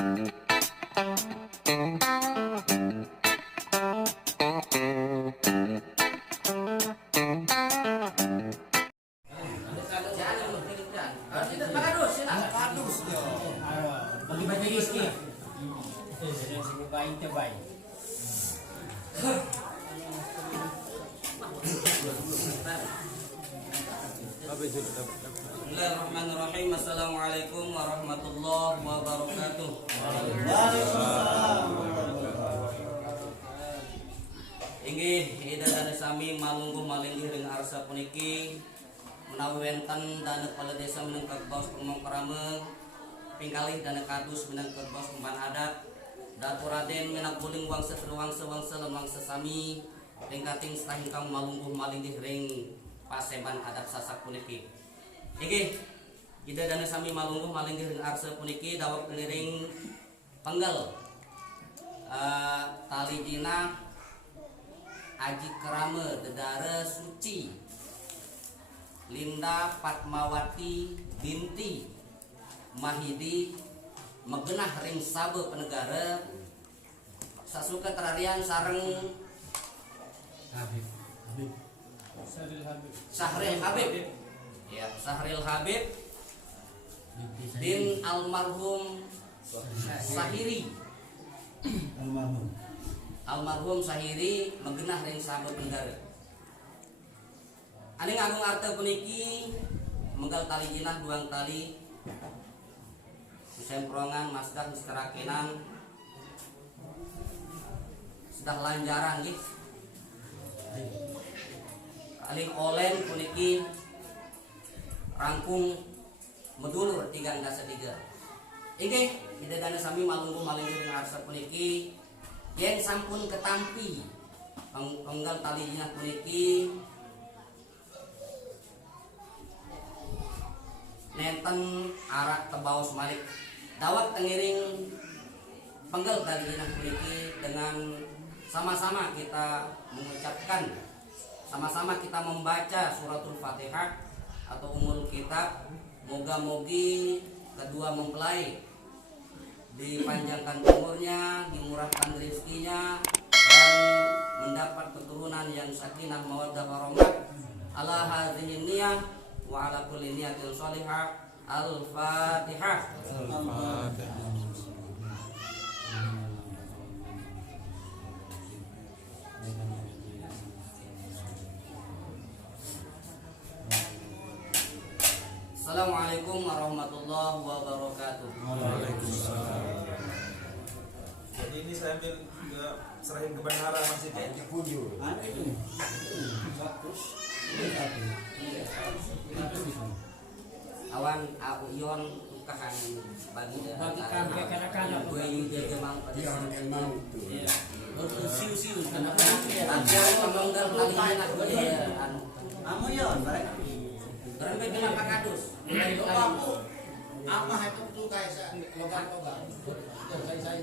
Bagi bagi rezeki. Baik terbaik. Bismillahirrahmanirrahim. Assalamualaikum warahmatullahi wabarakatuh. Inggih ida dana sami malungguh malinggih ring arsa puniki menawi wenten dana kepala desa menengkak bos pemong karameng pingkalih dana kadus menengkak bos pemban adat datu raden menak buling wangsa wangsa lemangsa sami ringkating setahingkang malungguh malinggih ring paseban adat sasak puniki. Inggih ida dana sami malungguh malinggih ring arsa puniki dawak keliring penggal tali jinak Aji Kerama Dedara Suci Linda Fatmawati binti Mahidi Megenah ring sabe penegara sasuka terarian sareng Sahril Habib ya Sahril Habib bin almarhum Sahiri almarhum Sahiri Megenah ring sabe penegara. Aning agung arte puniki menggal tali jinah duang tali semprongan masdah misterakenan sudah lanjaran nggih. Aling olen puniki rangkung medulur 3 dasa 3. Inggih ida dana sami malungguh malinggih ring arsa puniki yen sampun ketampi penggal tali jinah puniki nenten arak tebaus malik dawat tengiring penggal tali jinah puniki dengan sama-sama kita mengucapkan sama-sama kita membaca suratul Fatihah atau umul kitab moga-mogi kedua mempelai dipanjangkan umurnya, dimurahkan rezekinya dan mendapat keturunan yang sakinah mawaddah warahmah ala hadhihi niyah wa ala kulli niyatin shalihah. Al-Fatihah. Assalamualaikum warahmatullahi wabarakatuh. Waalaikumsalam. Jadi ini saya ambil ke serahin ke bendahara masjid ya. Awan aku ion ukahan bagi kanak-kanak gue juga mang siu kenapa ajar pemenggal lagi anak gue anu yon bareng bilang Pak Kadus Apa itu tuh kayak logat-logat. Saya